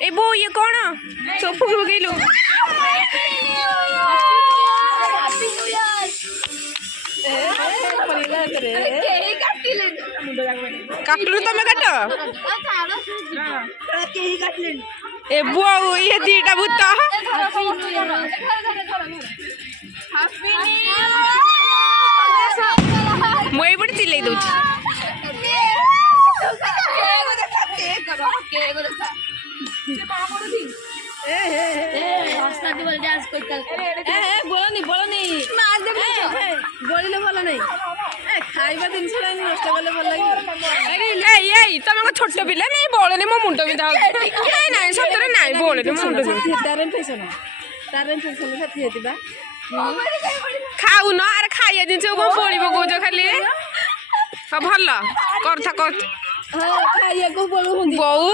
ए बो ये कौन सब फुक फुकेलु काटलु तमे काट ए बो ये दीटा भूत ମୁଁ ଏଇପଟେ ଚିଲେଇ ଦଉଛି ଖାଇବା ଜିନିଷ ନଷ୍ଟ କଲେ ଭଲ ଏଇ ତମେ କଣ ଛୋଟ ପିଲା ନାଇଁ ବଳନି ମୋ ମୁଣ୍ଡ ବିନ୍ଧା ହଉଛି ନାଇଁ ସତରେ ନାଇଁ ବଳନି ମୋ ମୁଣ୍ଡ ଖାଉନ ଆରେ ଖାଇବା ଜିନିଷ କଣ ବଳି ପକଉଛ ଖାଲି ଭଲ କଥା ଖାଇବାକୁ ବୋଉ